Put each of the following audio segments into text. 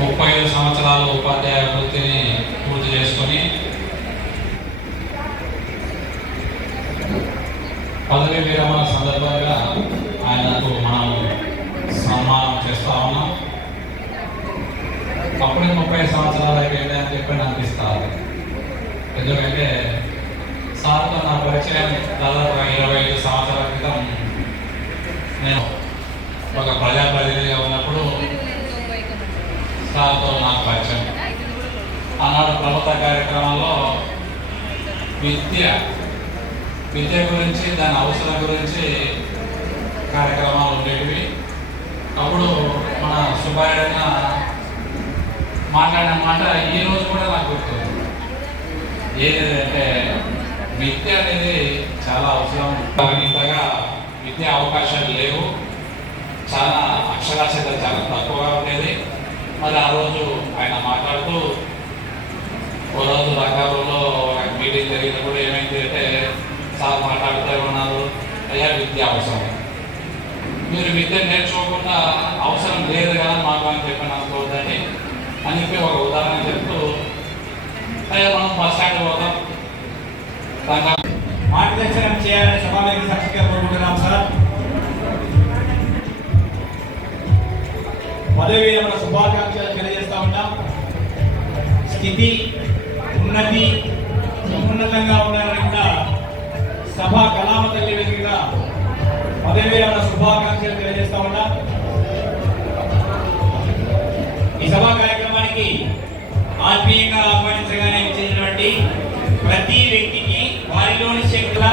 ముప్పై ఐదు సంవత్సరాల ఉపాధ్యాయ వృత్తిని పూర్తి చేసుకొని పదవి విరమణ సందర్భంగా ఆయనకు మనం సన్మానం చేస్తా ఉన్నాం. అప్పుడే ముప్పై సంవత్సరాలు అయిపోయింది అని చెప్పి అనిపిస్తారు ఎందుకంటే సార్తో నా పరిచయం దాదాపు ఇరవై ఐదు సంవత్సరాల క్రితం నేను ఒక ప్రజాప్రతినిధిగా ఉన్నప్పుడు సార్తో నాకు పరిచయం. ఆనాడు ప్రభుత్వ కార్యక్రమంలో విద్య విద్య గురించి దాని అవసరం గురించి కార్యక్రమాలు ఉండేవి అప్పుడు మన సుబ్బారాయణ మాట్లాడిన మాట ఈ రోజు కూడా నాకు గుర్తుంది ఏంటంటే విద్య అనేది చాలా అవసరం. ఇంతగా విద్య అవకాశాలు లేవు. చాలా అక్షరాస్యత చాలా తక్కువగా ఉండేది. మరి ఆ రోజు ఆయన మాట్లాడుతూ ఓ రోజు రంగారంలో మీటింగ్ జరిగినప్పుడు ఏమైంది అంటే సార్ మాట్లాడుతూ ఉన్నారు అయ్యా విద్య అవసరం. మీరు విద్య నేర్చుకోకుండా అవసరం లేదు కదా మాకు అని చెప్పాను అనుకోవద్దని అని చెప్పి ఒక ఉదాహరణ చెప్తూ అయ్యా మనం బస్ స్టాండ్ పోతాం. మార్గదర్శనం చేయాలని సభావేదిక సాక్షిగా కోరుకుంటున్నాం సార్. అదేవిధంగా మన శుభాకాంక్షలు తెలియజేస్తా ఉన్నాం స్థితి ఉన్నతి సమున్నతంగా ఉండాలని కూడా సభ కళామ తల్లి వేదికగా అదేవిధంగా మన శుభాకాంక్షలు తెలియజేస్తా ఉన్నాం ఈ సభా కార్యక్రమానికి ఆత్మీయంగా ఆహ్వానించగానే ఇచ్చేసినటువంటి ప్రతి వ్యక్తికి వారిలోని శక్తుల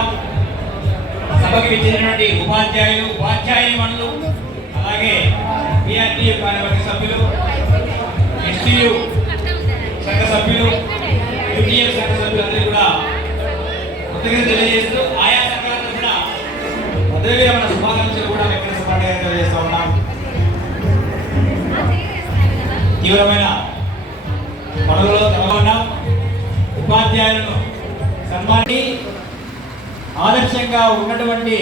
సభకి ఇచ్చినటువంటి ఉపాధ్యాయులు ఉపాధ్యాయులు అలాగే పిఆర్టీ కార్యవర్గ సభ్యులు ఎస్టీయు సంఘ సభ్యులు యూటీఎఫ్ సంఘ సభ్యులందరూ కూడా కృతజ్ఞత తెలియజేస్తూ ఆయా సంఘాలను కూడా పదవి శుభాకాంక్షలు కూడా వ్యక్తి తెలియజేస్తూ ఉన్నాం. తీవ్రమైన పనులలో తమకున్న. ఉపాధ్యాయులను సన్మాని ఆదర్శంగా ఉన్నటువంటి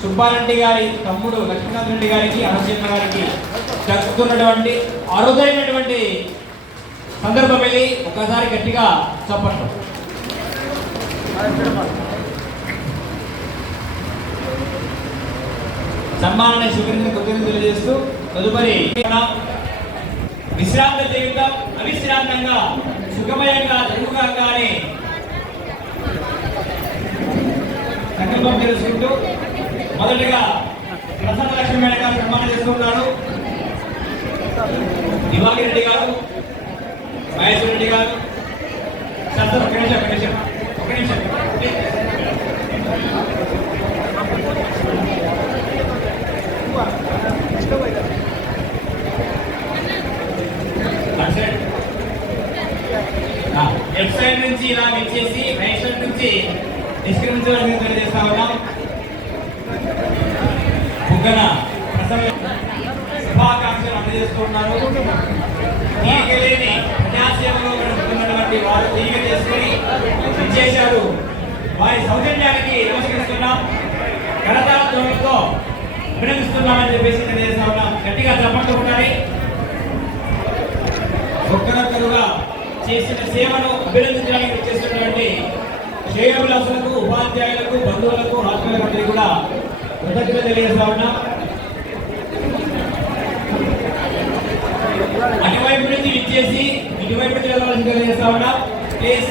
సుబ్బారెడ్డి గారి తమ్ముడు లక్ష్మీనాథ్ రెడ్డి గారికి అనసీమ గారికి దక్కుతున్నటువంటి అరుదైనటువంటి సందర్భం వెళ్ళి ఒకసారి గట్టిగా చెప్పండి. సన్మానాన్ని స్వీకరించిన కృతజ్ఞతలు తెలియజేస్తూ తదుపరి విశ్రాంత జీవితం అవిశ్రాంతంగా సుఖమయంగా జరుగుగా అని సంకల్పం తెలుసుకుంటూ మొదటిగా ప్రసన్న లక్ష్మి మేడం గారు సన్మానం చేస్తున్నారు దివాకర్ రెడ్డి గారు మహేశ్వర రెడ్డి గారు. సార్ సార్, ఒక నిమిషం ఒక నిమిషం ఒక నిమిషం. అటు లెఫ్ట్ సైడ్ నుంచి ఇలా ఇచ్చేసి రైట్ సైడ్ నుంచి నిష్క్రమించడానికి చేస్తా ఉన్నాం? బుగ్గన శుభాకాంక్షలు అందజేస్తున్నారు. తీరిక ప్రజాసేవలో గడుపుతున్నటువంటి వారు తీగ చేసుకుని చేశారు. వారి సౌజన్యానికి నమస్కరిస్తున్నాం. కరతాళ ధ్వనులతో అభినందిస్తున్నామని చెప్పేసి తెలియజేస్తా ఉన్నాం. గట్టిగా చెప్పండి ఉండాలి ఒక్కరొక్కరుగా చేసిన సేవను అభినందించడానికి చేస్తున్నటువంటి శ్రేయోభిలాసులకు ఉపాధ్యాయులకు బంధువులకు రాష్ట్రాలకు కూడా కృతజ్ఞత తెలియజేస్తా ఉన్నా అటువైపు నుంచి ఇచ్చేసి ఇటువైపు నుంచి వెళ్ళవలసి తెలియజేస్తా ఉన్నా. ప్లీజ్